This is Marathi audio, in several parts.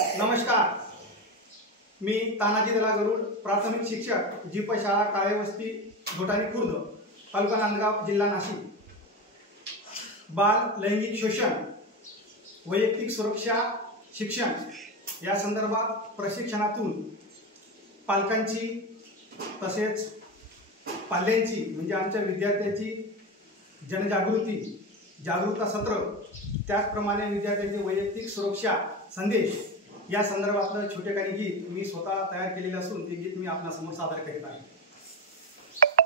नमस्कार, मी तानाजी दला गरुड, प्राथमिक शिक्षक, जीप शाळा काळेवस्ती, घोटाणी खुर्द, तालुका नांदगाव, जिल्हा नाशिक. बाल लैंगिक शोषण, वैयक्तिक सुरक्षा शिक्षण या संदर्भात प्रशिक्षणातून पालकांची तसेच पाल्यांची म्हणजे आमच्या विद्यार्थ्यांची जनजागृती, जागरूकता सत्र, त्याचप्रमाणे विद्यार्थ्यांची वैयक्तिक सुरक्षा संदेश या संदर्भातलं छोटेखानी गीत मी स्वतः तयार केलेलं असून ते गीत मी आपल्यासमोर सादर करीत आहे.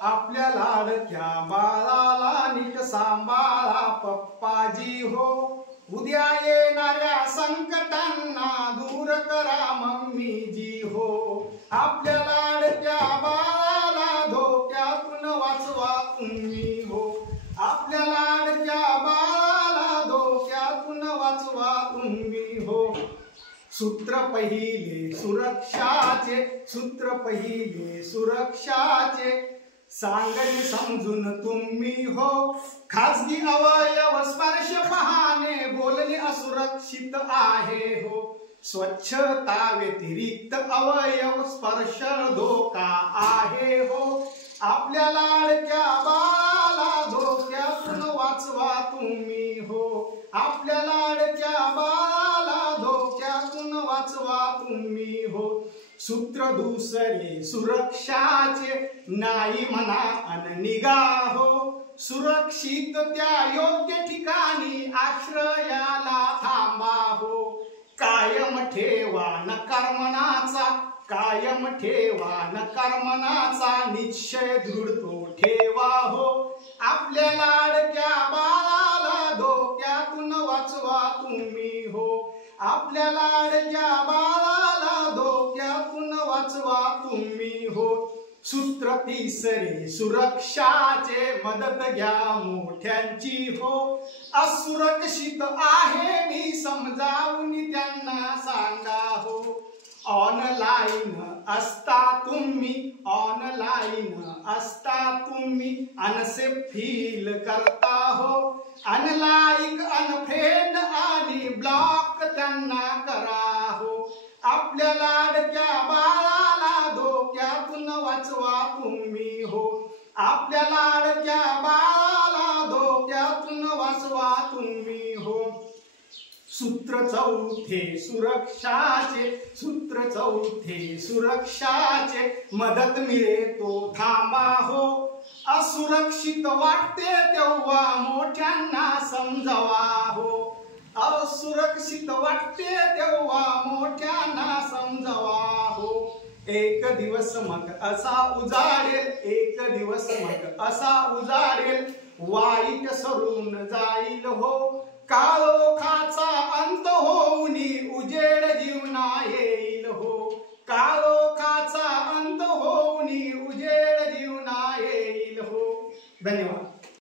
आपल्या लाडक्या बाळाला नीट सांभाळा पप्पाजी हो, उद्या येणाऱ्या संकटांना दूर करा मम्मीजी हो. आपल्या लाडक्या बाळाला धोक्यातून वाचवा तुम्ही हो. आपल्या लाडक्या बाळाला धोक्यातून वाचवा तुम्ही हो. सूत्र पहिले सुरक्षाचे, सूत्र पहिले सुरक्षाचे, सांगणे समजून तुम्ही हो. खाजगी अवयव स्पर्श पाहणे बोलणे असुरक्षित आहे हो. स्वच्छता व्यतिरिक्त अवयव स्पर्श धोका आहे हो. आपल्या लाडक्या बाळाला धोक्यातून वाचवा तुम्ही हो. आपल्या लाडक्या बाळाला धोक्यातून वाचवा तुम्ही हो. सूत्र दुसरे सुरक्षाचे, नाही म्हणा अननिगा हो. सुरक्षित त्या योग्य ठिकाणी आश्रयाला थांबा हो. कायम ठेवा नकारमनाचा, कायम ठेवा नकारमनाचा, निश्चय दृढ तो ठेवा हो. आपल्या लाडक्या बाळाला धोक्यातून वाचवा तुम्ही हो. आपल्या लाडक्या बाळाला धोक्यातून वाचवा तुम्ही हो. सूत्र तिसरे सुरक्षाचे, मदत घ्या मोठ्यांची हो. असुरक्षित आहे मी समजावून त्यांना सांगा हो. ऑनलाईन असता तुम्ही, ऑनलाईन असता तुम्ही अनसेफ फील करता हो. अनलाईक, अनफ्रेंड आणि ब्लॉक त्यांना करा हो. आपल्या लाडक्या बाळाला धोक्यातून वाचवा तुम्ही हो. आपल्या लाडक्या बाळाला धोक्यातून वाचवा तुम्ही हो. सूत्र चौथे सुरक्षाचे, सूत्र चौथे सुरक्षाचे, मदत मिळे तो थांबा हो. असुरक्षित वाटते तेव्हा मोठ्यांना समजावा हो. असुरक्षित वाटते तेव्हा मोठ्यांना समजावा हो. एक दिवस मग असा उजाडेल, एक दिवस मग असा उजाडेल, वाईट सरून जाईल हो. काळोखाचा अंत होऊन उजेड जीवना येईल हो. काळोखाचा अंत होऊन उजेड जीवना येईल हो. धन्यवाद.